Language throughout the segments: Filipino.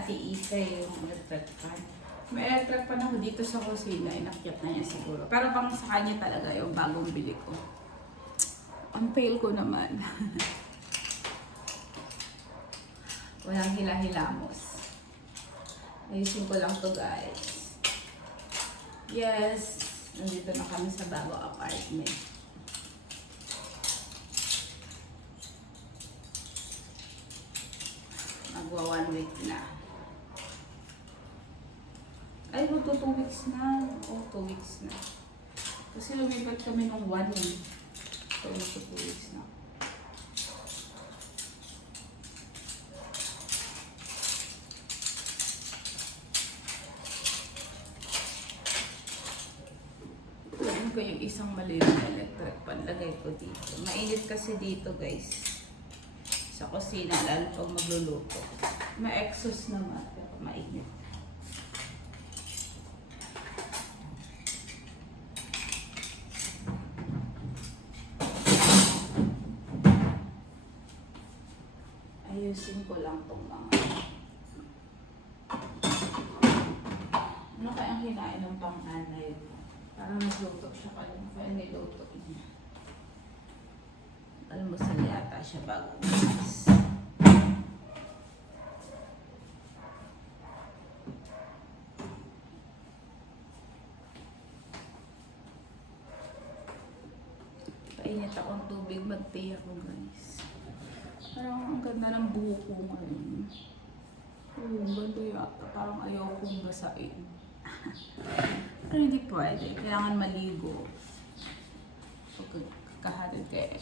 Ate Isa yung electric fan. May electric fan ako dito sa kusina. Inakyat na niya siguro. Pero pang sa kanya talaga yung bagong bili ko. Ang fail ko naman. Walang hila-hilamos. Ayusin ko lang to guys. Yes. Nandito na kami sa bago apartment. Magwa 1 week na. Ay, magto 2 weeks na. Oo, 2 weeks na. Kasi lumipat kami nung 1 eh. So, magto 2 weeks na. Lagyan ko yung isang maliit na electric pan. Lagay ko dito. Mainit kasi dito guys. Sa kusina, lalo pag magluluto. May exhaust naman, pero mainit. Ayusin ko lang itong mga... Ano kayang kinain ng pang-anay ko? Para magluto siya kayo. Kaya niluto niya. Almusal yata siya bago umalis. Painit akong tubig, mag-tea ako guys. Parang ang ganda ng buho ko ngayon. Oo, ganda yata. Parang ayaw kong basain. Pero hindi pwede. Kailangan maligo. Pagkakahatid kaya.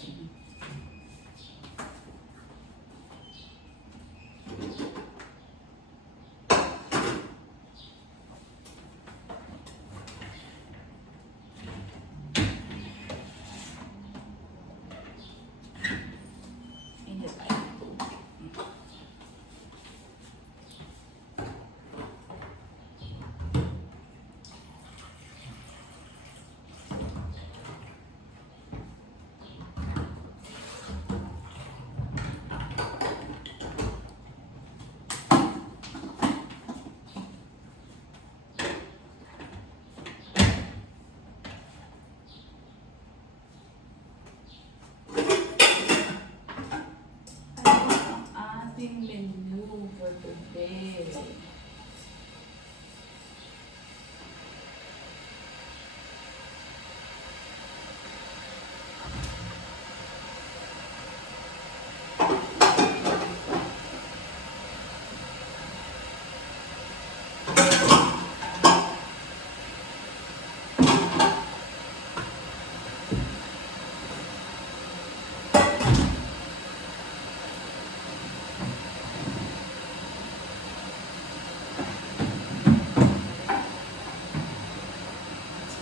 Menu for today.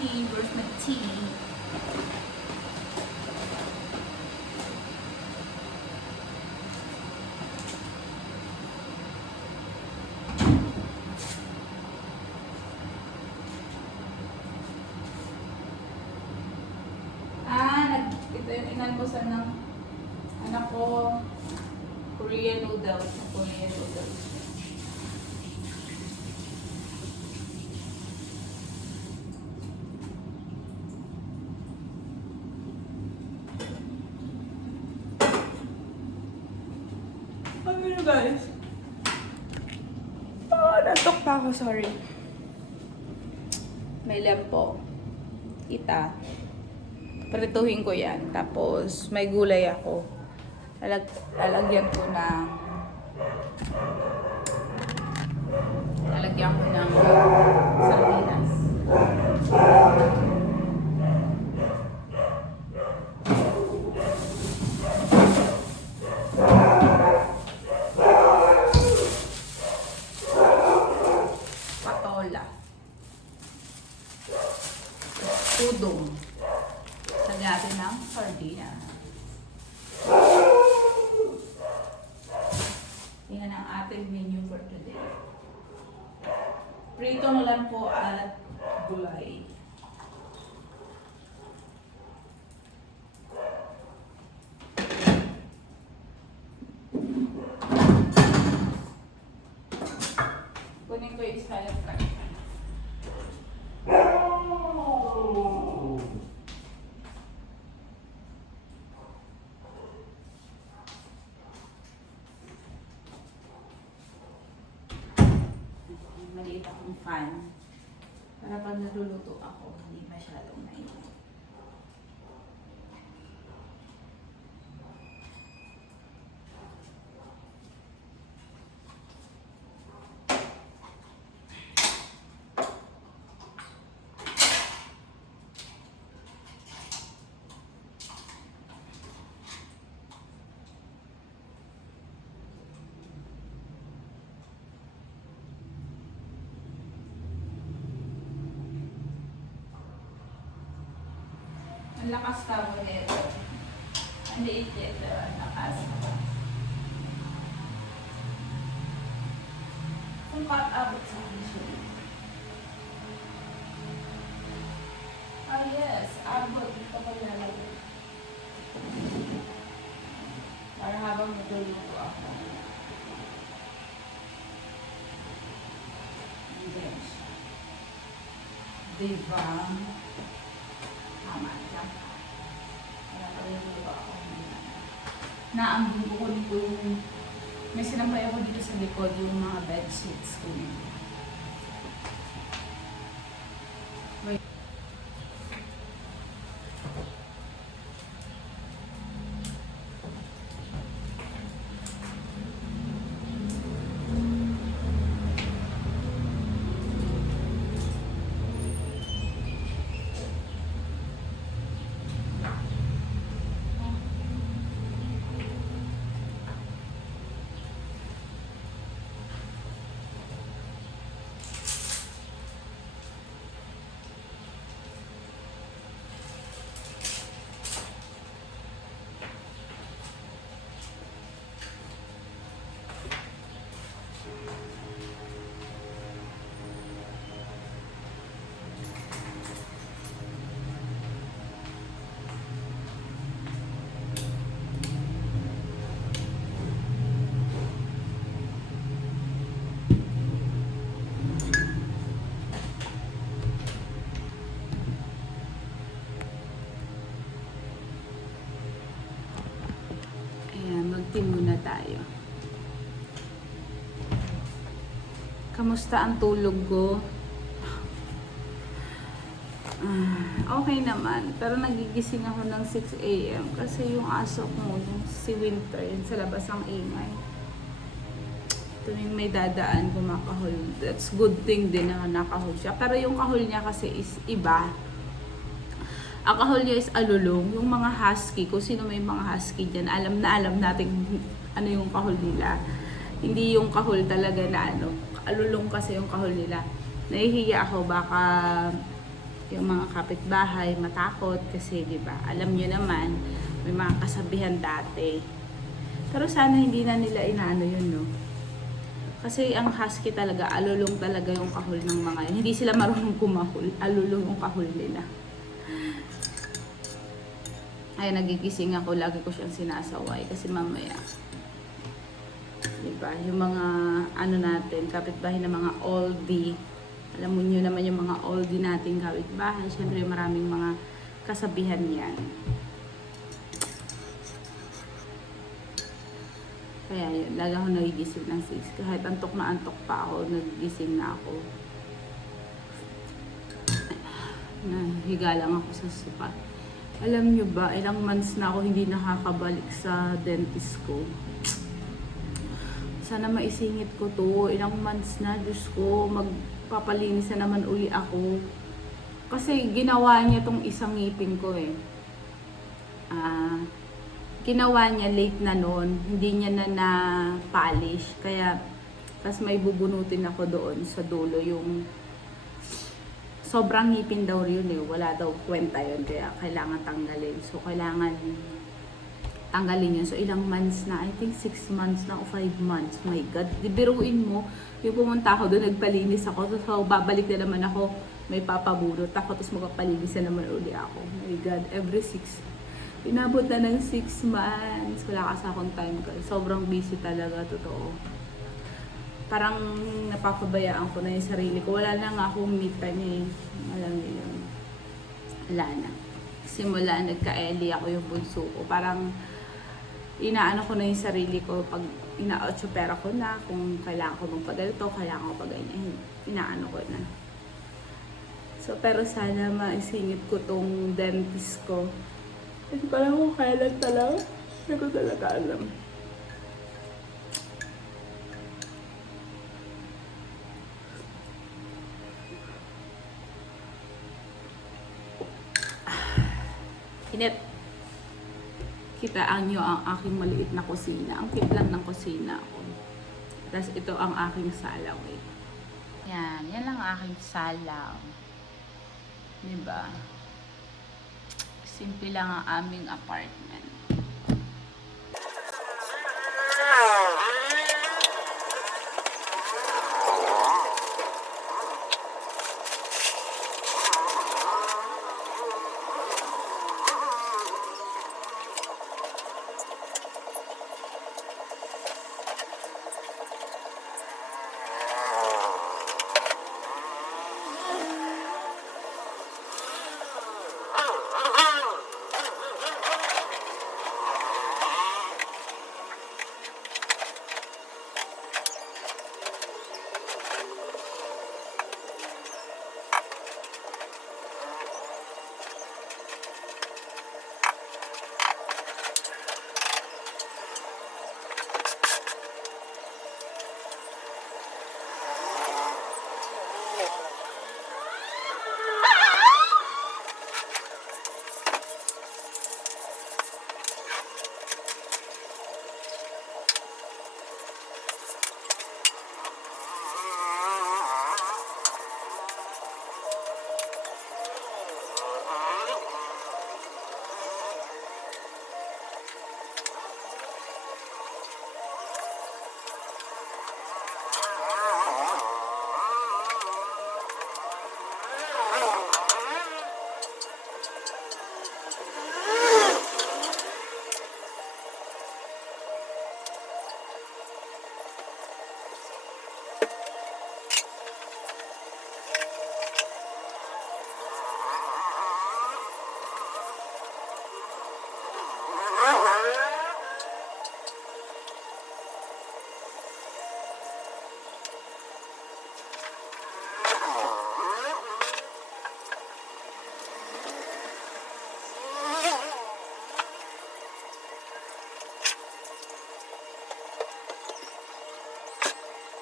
Where's my tea? Ito yung inalmusan ng anak ko. Korean noodles. Korean noodles. Ano guys? Oh, natok pa ako, sorry. May lempo. Ita. Prituhin ko yan. Tapos, may gulay ako. Lalagyan ko ng... Lalagyan ko ng sardinas. Udong. Lagyan ng sardinas. Yan ang ating menu for today. Prito na lang po at gulay. guys, silent ka. Maliit akong fan. Para pag nagluluto ako, hindi masyadong mainit. Ang lakas ka mo nito. Ang liit yan, pero ang lakas. Kung abot sa vision. Ah yes, abot. Ito pa lalagay. Para habang nagluluto ako. Ayan siya. Diba? Tama lang. Wala pa rin ba ako. Naambun ko nito yung may sinampay ako dito sa likod yung mga bed sheets ko. Wait. Magti muna tayo. Kamusta ang tulog ko? Okay naman. Pero nagigising ako ng 6 AM kasi yung aso ko, yung si Winter, yun sa labas ang ingay. Tuwing may dadaan, kumakahol. That's good thing din na nakahol siya. Pero yung kahol niya kasi is iba. Ang kahol niya is alulong. Yung mga husky, kung sino may mga husky dyan, alam natin ano yung kahol nila. Hindi yung kahol talaga na ano. Alulong kasi yung kahol nila. Nahihiya ako baka yung mga kapitbahay matakot kasi di ba alam nyo naman may mga kasabihan dati. Pero sana hindi na nila inaano yun, no? Kasi ang husky talaga, alulong talaga yung kahol ng mga yun. Hindi sila marunong kumahol. Alulong yung kahol nila. Ay, nagigising ako, lagi ko siyang sinasaway kasi mamaya, diba, yung mga ano natin, kapitbahay na mga oldie, alam mo nyo naman yung mga oldie nating kapitbahay, syempre maraming mga kasabihan yan. Kaya yun, lagi ako nagigising ng 6, kahit antok pa ako, nagigising na ako. Nahiga lang ako sa sofa. Alam nyo ba, ilang months na ako hindi nakakabalik sa dentist ko. Sana maisingit ko to. Ilang months na, Diyos ko, magpapalinis na naman uli ako. Kasi ginawa niya tong isang ngipin ko eh. Ginawa niya late na noon. Hindi niya na na-polish. Kaya, tas may bubunutin ako doon sa dulo yung sobrang ngipin daw yun eh. Wala daw kwenta yun. Kaya kailangan tanggalin. So, kailangan tanggalin yun. So, ilang months na. I think 6 months na o 5 months. My God. Biruin mo. Yung pumunta ako doon, nagpalinis ako. So, babalik na naman ako. May papabunot ako. Tapos magpapalinis na naman uli ako. My God. Every 6. Inabot na ng 6 months. Wala kasi akong time. Sobrang busy talaga. Totoo. parang napapabayaan ko na yung sarili ko. Wala na nga akong me time eh. Alam niyo yun. Wala na. Simula nagka-Ellie ako yung bunso ko. Parang inaano ko na yung sarili ko pag ina-otsupera ko na kung kailangan ko magpagalito, kailangan ko paganyan. Inaano ko na. So, pero sana maisingit ko tong dentist ko. Hindi ko alam kung kailan talaga. Hindi ko talaga alam. Init. Kitaan nyo ang aking maliit na kusina. Ang cute lang ng kusina ko. Tapos ito ang aking salaw eh. Yan lang ang aking salaw. Diba? Simple lang ang aming apartment.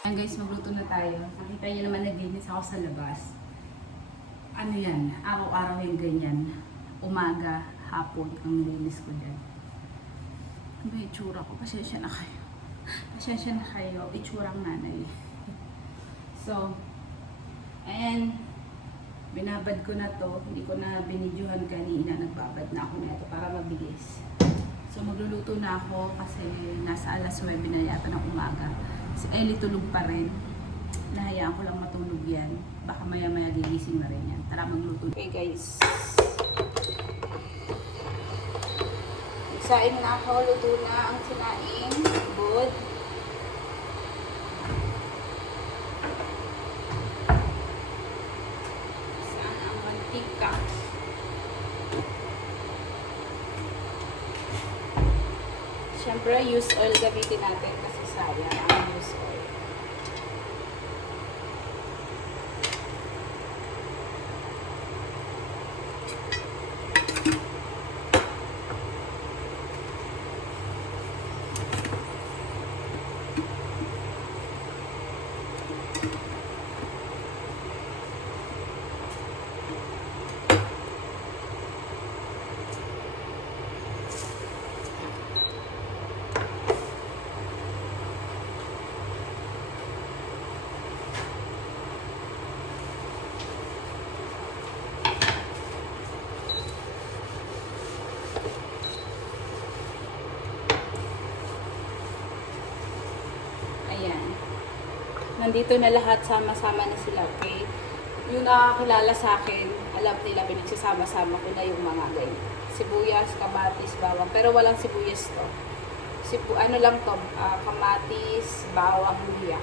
Ayan guys, magluto na tayo. Nakita niyo naman naglinis ako sa labas. Ano yan? Araw-araw yung ganyan. Umaga, hapon, ang nilinis ko dyan. Ano ba yung itsura ko? Pasensya na kayo. Pasensya na kayo. Itsurang nanay. So, ayan. Binabad ko na to. Hindi ko na binidyohan kanina. Nagbabad na ako na ito para mabilis. So, magluluto na ako kasi nasa alas 9 na yata ng umaga. Si Ellie tulog pa rin. Nahayaan ko lang matulog yan. Baka maya-maya gigising na rin yan. Tara magluto. Okay guys. Isain na ako. Luto na ang sinaing. Good. Saan ang mantika? Siyempre, use oil gamitin natin kasi sayang ang use oil. Nandito na lahat, sama-sama na sila, okay? Yung nakakilala sa akin, alam nila, pinagsasama-sama ko na yung mga ganyan. Sibuyas, kamatis, bawang, pero walang sibuyas to. Ano lang to, kamatis, bawang, luya.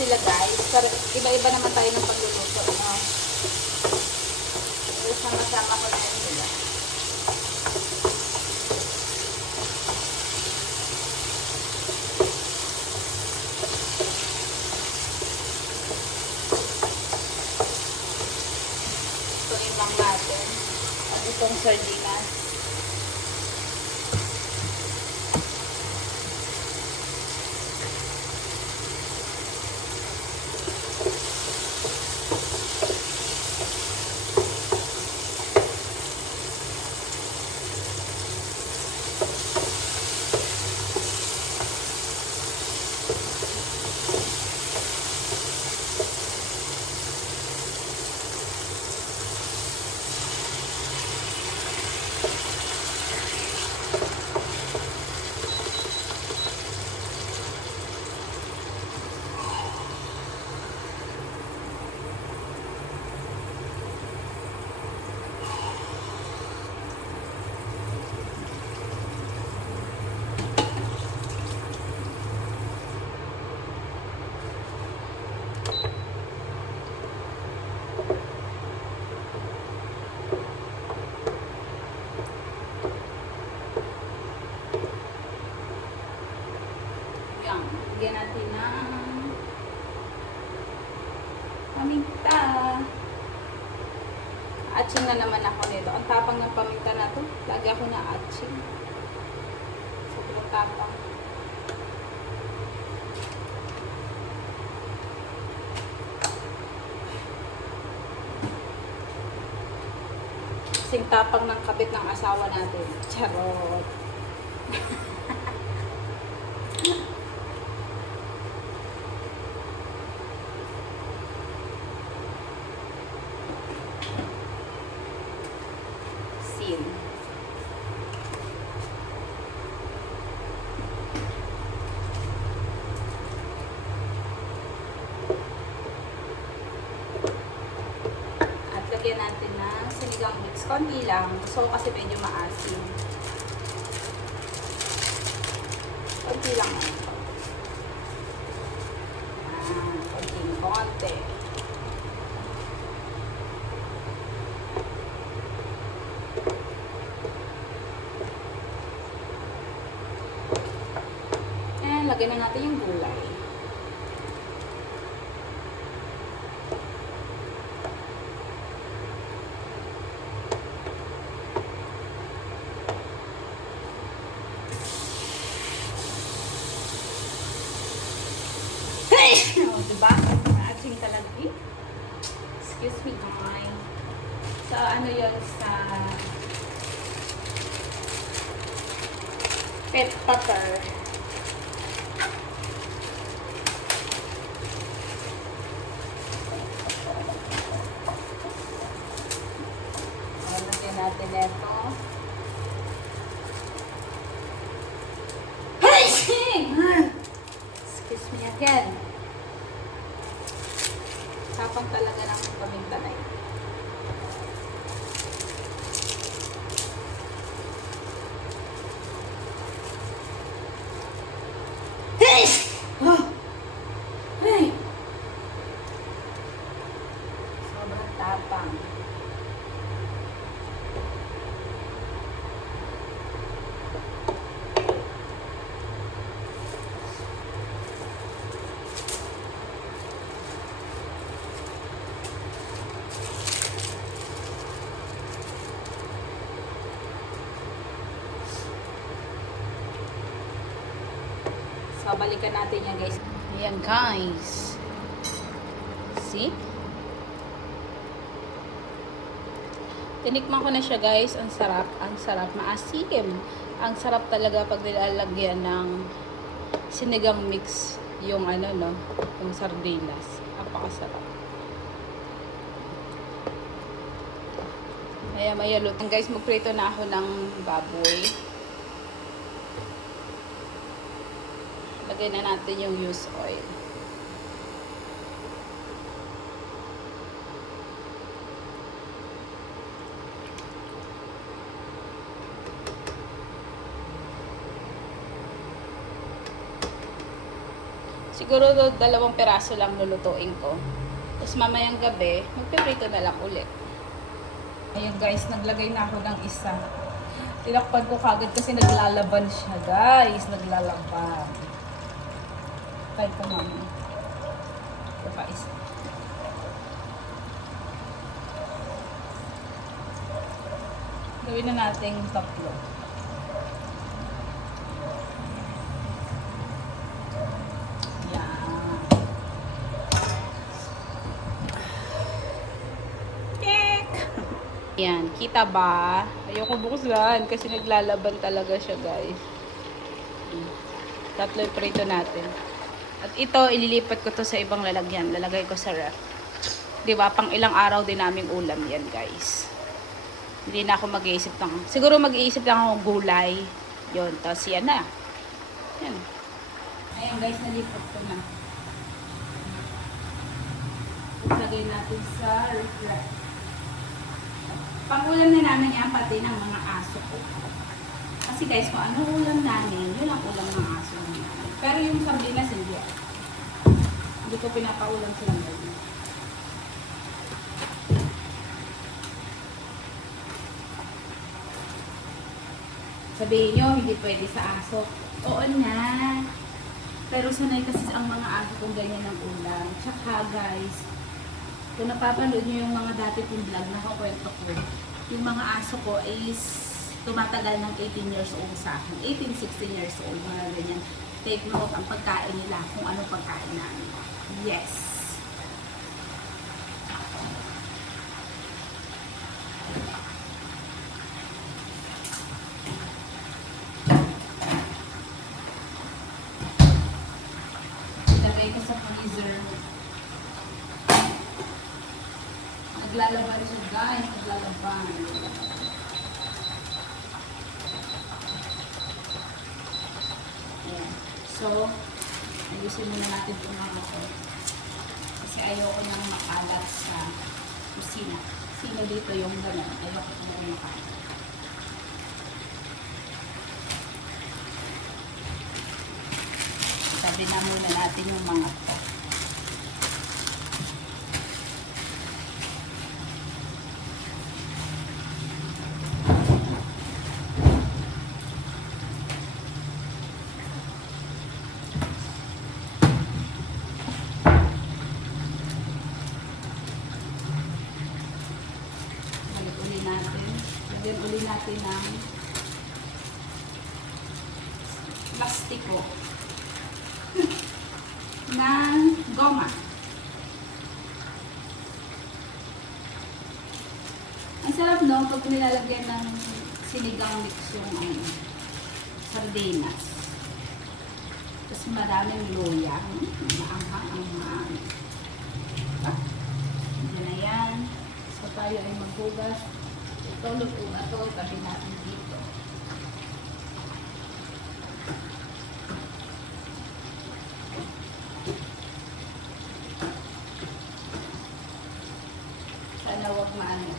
sila guys. Pero iba-iba naman tayo ng pagluluto. No? Pero sama-sama ko na yan sila. Ito yung lang natin. At itong sardinas. Lagyan natin ng paminta. Atsing na naman ako nito. Ang tapang ng paminta na to. Lagi ako na atsing. Sobrang tapang. Kasing tapang ng kabit ng asawa natin. Charot. At lagyan natin ng sinigang mix. Konti lang. So, kasi medyo maasim. Konti lang. Konti. And lagyan na natin yung gulay. O, diba? Ating talagi. Excuse me, guys. So, ano yun sa pet pepper. Lagyan natin ito. Excuse me again. Tapang talaga ng paminta na yun. Sobrang tapang. So, balikan natin yan, guys. Ayan, guys. See? Tinikman ko na siya, guys. Ang sarap. Ang sarap. Maasim. Ang sarap talaga pag nilalagyan ng sinigang mix yung ano, no? Yung sardinas. Napakasarap. Ayan, mayalutang. Guys, magprito na ako ng baboy. Lagyan na natin yung used oil. Siguro 2 peraso lang lulutuin ko. Tapos mamayang gabi, magpiprito na lang ulit. Ayan guys, naglagay na ako ng isa. Tinakpan ko kagad kasi naglalaban siya guys. Naglalaban. Kain ko mami. Ito pa isa. Gawin na natin tatlo. Yan, kita ba? Ayoko buksan kasi naglalaban talaga siya, guys. Tatlo yung prito natin. At ito, ililipat ko to sa ibang lalagyan. Lalagay ko sa ref. Diba? Pang ilang araw din naming ulam yan, guys. Hindi na ako mag-iisip ng... Siguro mag-iisip lang ako gulay. Yun, tapos yan na. Yan. Ayan, guys, nalipat ko na. Lagay natin sa ref. Pang-ulam na namin yan, pati ng mga aso ko. Kasi guys, kung ano ulam namin, yun ang ulam ng aso namin. Pero yung sardinas, hindi. Hindi ko pinapaulam silang ganyan. Sabihin nyo, hindi pwede sa aso. Oo na. Pero sanay kasi ang mga aso kung ganyan ang ulam. Tsaka guys, kung napapanood nyo yung mga dati kong vlog, nakakwento ko, yung mga aso ko is tumatagal ng 18 years old sa akin. 18, 16 years old, mga ganyan. Take note ang pagkain nila, kung anong pagkain namin. Yes! Ilagay ko sa freezer. Naglalaban siya guys, naglalaban. Ayan. So, ayusin muna natin itong mga to. Kasi ayoko nang makalat sa kusina. Sino dito yung gano'n? Ayoko nang makalat. Sabi na muna natin yung mga to. Lagyan uli natin ng plastiko ng goma. Ang sarap no pag nilalagyan ng sinigang mix yung sardinas. Tapos maraming luya. Maanghang-anghang. Hindi na yan. So tayo ay maghugas. Ito, luto na ito. Tabi natin dito. Sana huwag maano.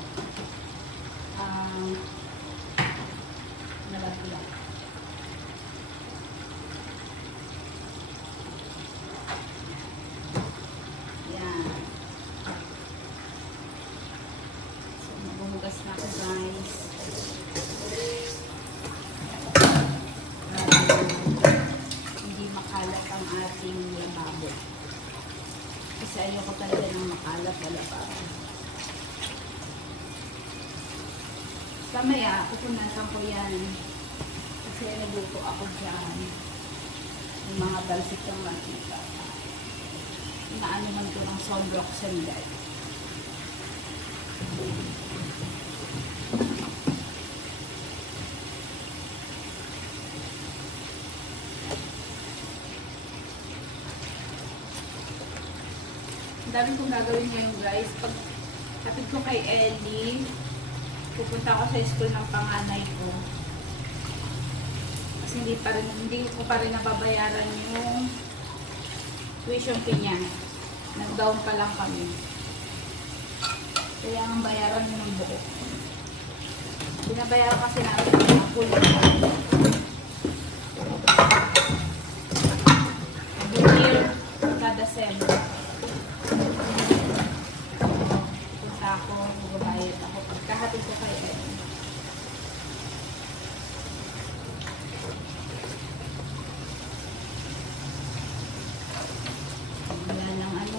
Nalagyan. Yan. So, maghuhugas na ako guys. Hindi makalat ang ating lababo. Kasi ayoko talaga ng makalat na lababo. Mamaya, pupunasan ko yan. Kasi nagluto ako dyan. Yung mga balsik ng makita. Inaano man ko ng sunblock sandal. Ang dami kong gagawin ngayon guys. Pag kapit ko kay Ellie, pupunta ako sa school ng panganay ko. Kasi hindi ko pa rin nababayaran yung tuition fee niya. Nag-down pa lang kami. Kaya ang bayaran mo ng buo. Binabayaran kasi natin ang full. Hatid ko kay Ed. Wala lang ano.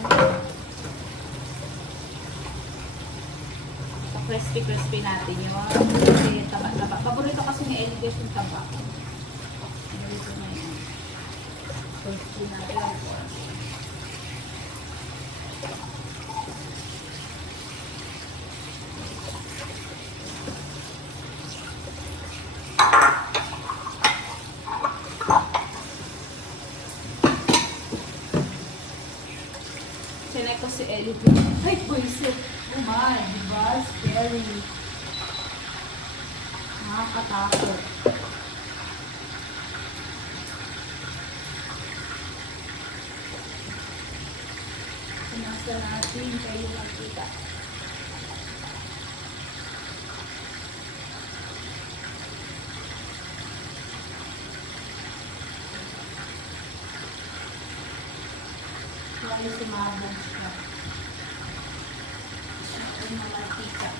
Crispy natin yun. Kasi taba-taba. Paborito kasi ni Ed yung taba. Paborito na yun. Crispy natin ang pork. Sinay ko si Ellie dun. Ay, boyset. Umay, diba? Scary. Nakakatakot. Sinasa natin kayo makita. Kaya sumabog siya. Siya ay mamantika.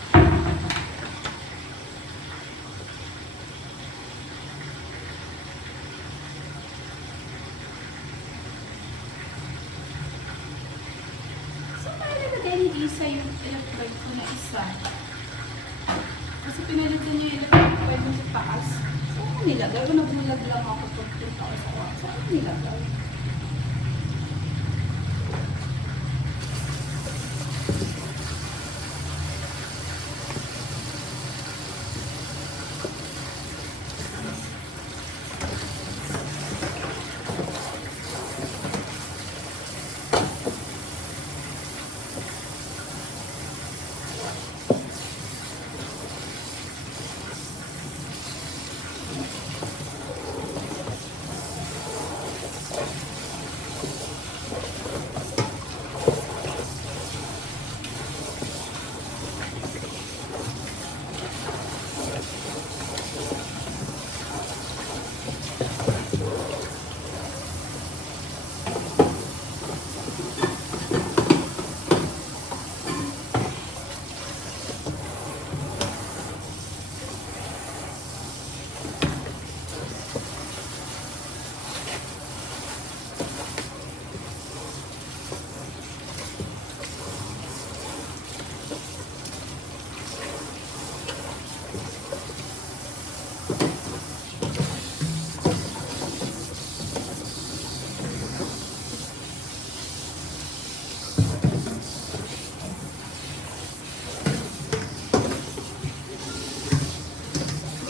So, paano nilagay ni Isa yung electric ko na isa? Kasi pinalitan niya yung electric ko mo sa taas. Saan mo nilagay? Kung nagmulag lang ako pagpunta ko sa kwarto. Saan mo nilagay?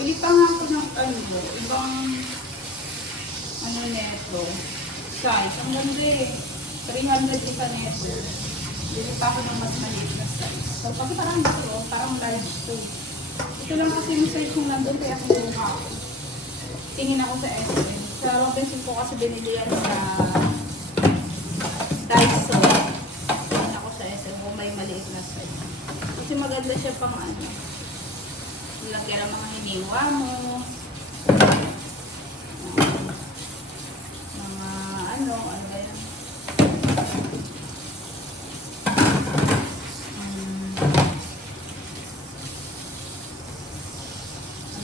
Bili pa nga ako ng ibang neto. Size. Ang ganda eh. 300 isa neto. Bili pa ako ng mas maliit na size. So, kasi parang ito, parang large to. Ito lang kasi yung size yung nandun kaya ako kumuha ako. Tingin ako sa SM. Sa Robinson ko kasi binili yan sa Daiso. Tingin ako sa SM kung may maliit na size. Kasi maganda siya pang ano. Lagyan ang mga hiniwa mo. Mga ano ba yan?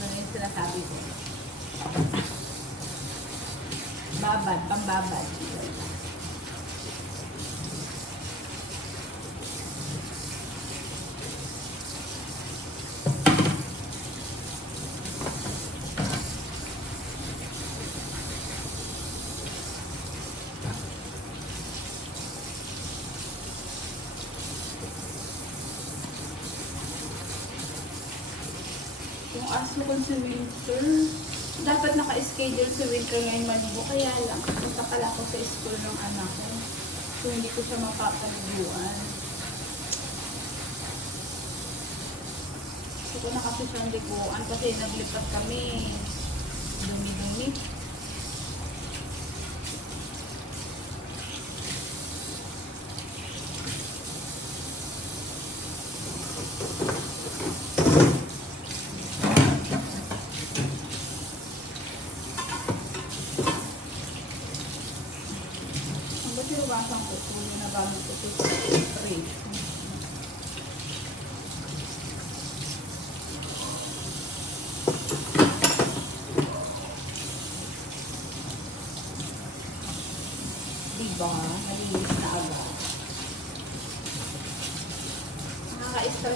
Ano yung sinasabi ko? Babad, pambabad. Yung aso ko sa winter, dapat naka-schedule sa winter ngayon maligo. Kaya lang, punta pala ako sa school ng anak ko. So, hindi ko siya mapapaliguan. Gusto ko na kasi siyang liguan kasi naglipat kami. Dumi-dumi. Iwasan ko tuloy na bago ko ito spray.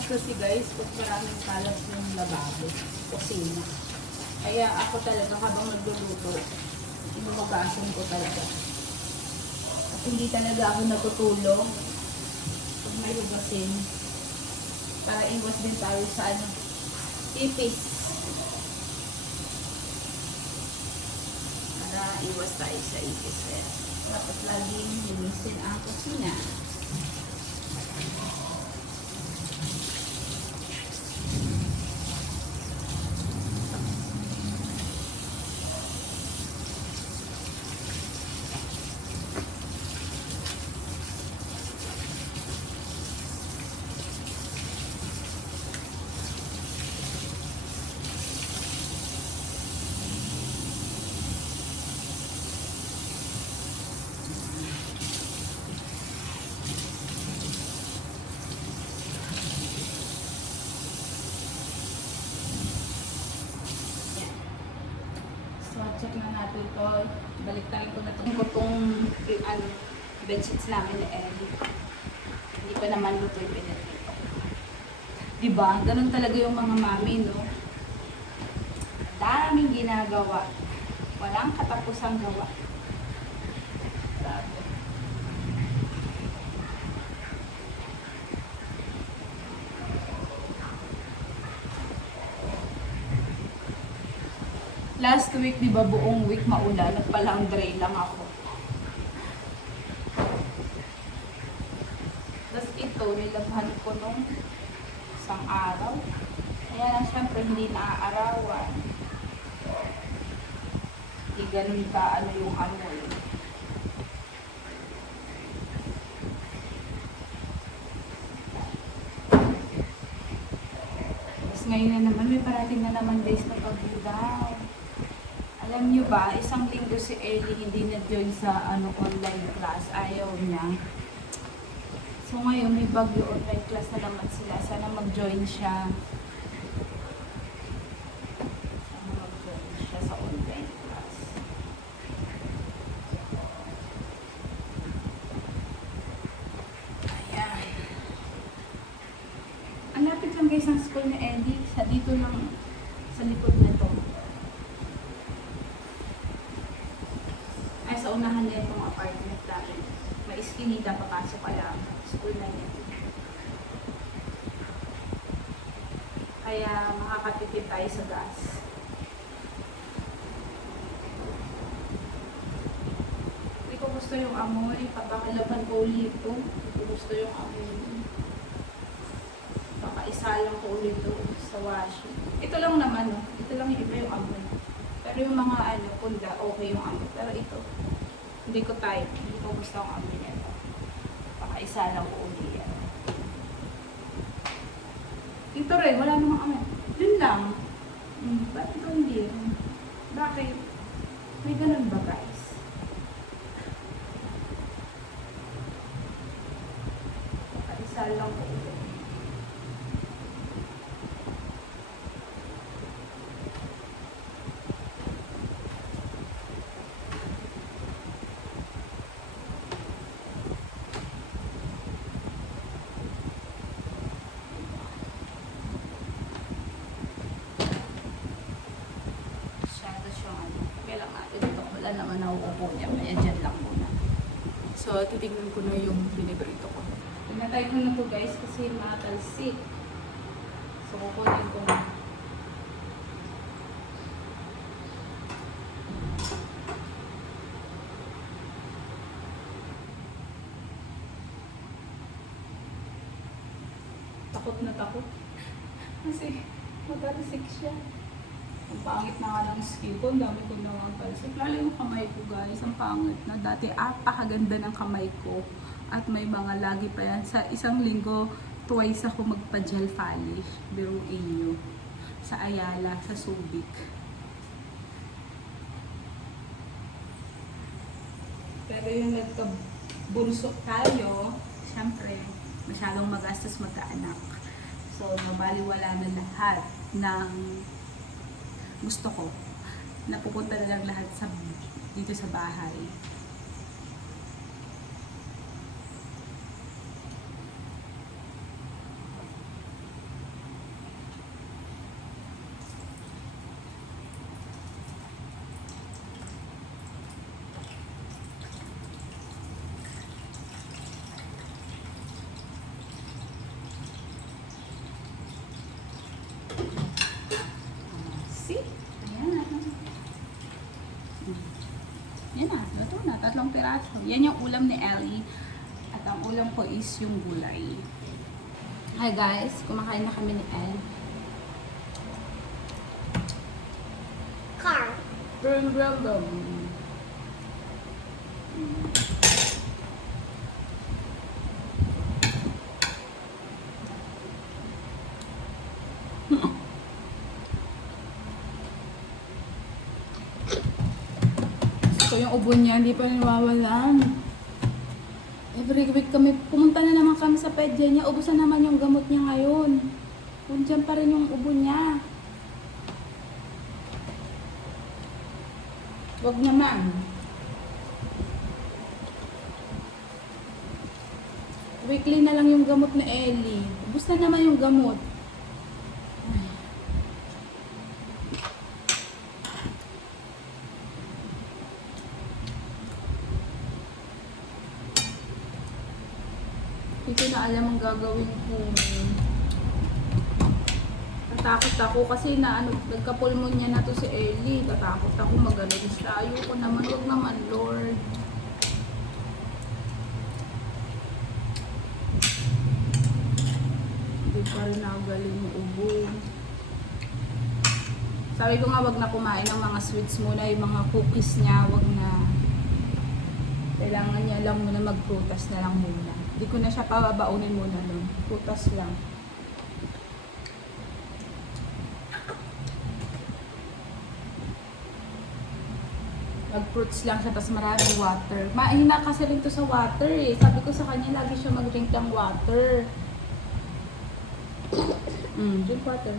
kasi guys, pag maraming kalat yung lababo, kusina. Kaya ako talaga habang nagluluto, inuwagasan ko talaga. At hindi talaga ako natutulog pag may hugasin. Para iwas din tayo sa ano, ipis. Para iwas tayo sa ipis. Kaya dapat laging linisin ang kusina. Check na natin ito. Baliktarin ko na itong ano, bedsheets namin ni Ellie. Hindi pa naman luto yung pinatito. Diba? Ganun talaga yung mga mami, no? Daming ginagawa. Walang katapusang gawa. Grabe. Last week, di ba, buong week maulan, nagpa-laundry lang ako. Tapos ito, nilabhan ko nung isang araw. Kaya lang, syempre, hindi naaarawan. Hindi ganun ka, ano yung amoy. Tapos ngayon na naman, may parating na naman guys na pag-udaw. Alam nyo ba, isang linggo si Ellie hindi na-join sa online class. Ayaw niya. So ngayon may bagyo online class na naman sila. Sana mag-join siya. Sana mag-join siya sa online class. Ayan. Ang lapit lang guys ang school ni Ellie. Dito lang sa likod na to. Sa unahan na itong apartment namin. May iskinita, papasok ka lang. School na yan. Kaya makakatipid tayo sa gas. Hindi ko gusto yung amoy. Papakalaban ko ulit ito. Hindi ko gusto yung amoy. Pakaisa lang ko ulit ito sa washing. Ito lang naman, no? Ito lang yung iba yung amoy. Pero yung mga punda, okay yung amoy. Pero ito, hindi ko type. Hindi ko gusto ang amoy nito. Pakaisa lang ko ulit yan. Ito rin, wala namang amoy. Yun lang. Ba't ito hindi? Bakit? May ganun ba guys? Pakaisa lang ko ulit. Wala naman nauupo niya, kaya dyan lang muna. So, titignan ko na yung pinibrito ko. Pinatay ko na to guys kasi matalsik. So, kukunin ko na. Takot na takot. Kasi matalsik siya. Ang pangit na nga ng skin ko, ang dami ko naman talsik. Lalo yung kamay ko guys, ang pangit na. Dati apakaganda ng kamay ko. At may mga lagi pa yan. Sa isang linggo, twice ako magpa-gel polish. Biruin nyo. Sa Ayala, sa Subic. Pero yung nagkabunsok tayo, syempre, masyadong magastos magkaanak. So, nabaliwala na lahat ng gusto ko. Napupunta na lang lahat dito sa bahay. piraso. Yan yung ulam ni Ellie. At ang ulam ko is yung gulay. Hi guys, kumakain na kami ni Ellie. Car. Brum brum brum. So yung ubo niya, hindi pa nawawalan. Every week kami, pumunta na naman kami sa pedya niya. Ubusan naman yung gamot niya ngayon. Nandiyan pa rin yung ubo niya. Wag naman. Weekly na lang yung gamot na Ellie. Ubus na naman yung gamot. Hindi ko na alam ang gagawin ko. Tatakot ako kasi nagkapulmonya na to si Ellie. Tatakot ako mag-ano siya. Ayoko naman, wag naman Lord. Hindi pa rin nakagaling yung ubo. Sabi ko nga wag na kumain ng mga sweets muna, yung mga cookies niya, wag na. Kailangan niya lang muna magprutas na lang muna. Hindi ko na siya pababaunin muna nun. Prutas lang. Mag-fruits lang siya, tapos maraming water. Mahina kasi rin to sa water eh. Sabi ko sa kanya, lagi siya mag-drink ng water. Drink water.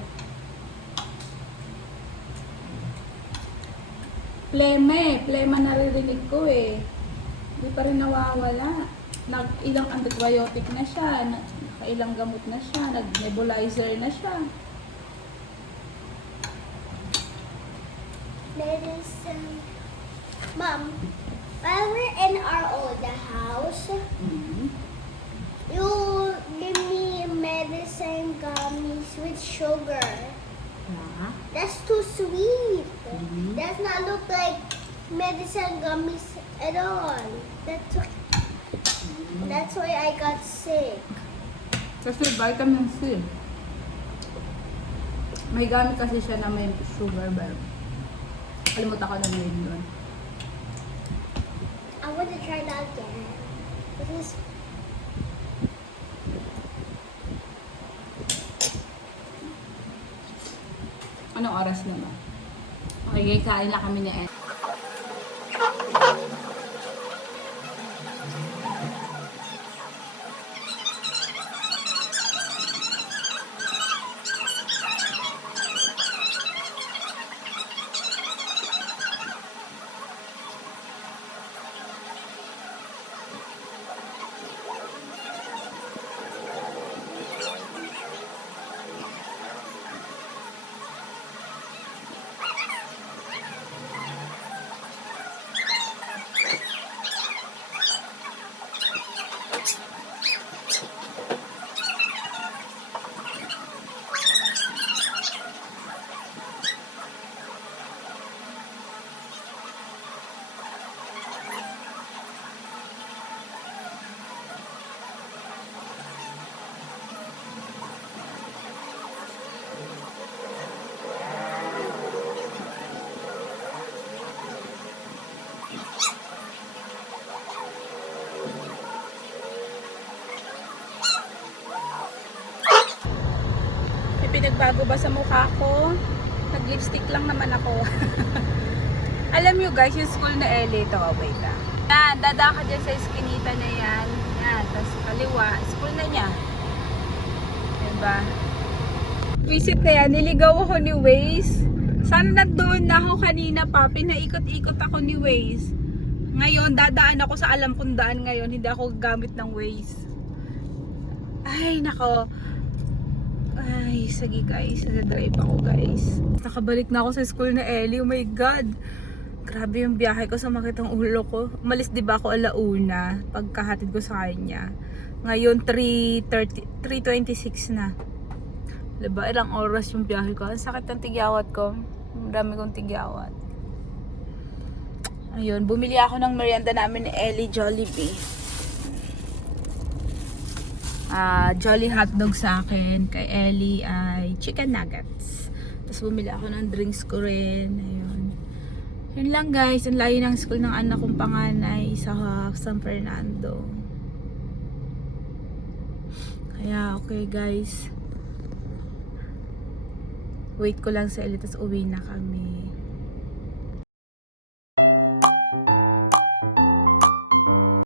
Plema naririnig ko eh. Hindi pa rin nawawala. Ilang antibiotic na siya, ilang gamot na siya, nag-nebulizer na siya. Medicine. Mom, while we're in our old house, you give me medicine gummies with sugar. Yeah. That's too sweet. Does not look like medicine gummies at all. That's why I got sick. Kasi vitamin C. May gamit kasi siya na may sugar ba? Kalimutan ko na yun yun. I want to try that again. This is Anong oras na ba? Okay, kain na kami ni Ed. Pinagbago ba sa mukha ko? Nag-lipstick lang naman ako. Alam nyo guys, yung school na Ellie, ito, wait ah. Yan, dada ka dyan sa eskinita na yan. Yan, tapos kaliwa, school na niya. Diba? Visit na yan, niligaw ako ni Waze. Sana nandoon na ako kanina pa, pinaikot-ikot ako ni Waze. Ngayon, dadaan ako sa alam kong daan ngayon, hindi ako gagamit ng Waze. Ay, nako. Ay, sige guys, nag-drive ako guys. Nakabalik na ako sa school na Ellie, oh my god. Grabe yung biyahe ko, sumakit ang ulo ko. Umalis diba ako alauna, pagkahatid ko sa kanya. Ngayon 3:26 na. Diba, ilang oras yung biyahe ko. Ang sakit ng tigyawat ko. Ang dami kong tigyawat. Ayun, bumili ako ng merienda namin ni Ellie Jollibee. Jolly hotdog sa akin. Kay Ellie ay chicken nuggets. Tapos bumili ako ng drinks ko rin. Ayun. Yun lang guys. Ang layo ng school ng anak kong panganay sa San Fernando. Kaya okay guys. Wait ko lang sa Ellie. Tapos uwi na kami.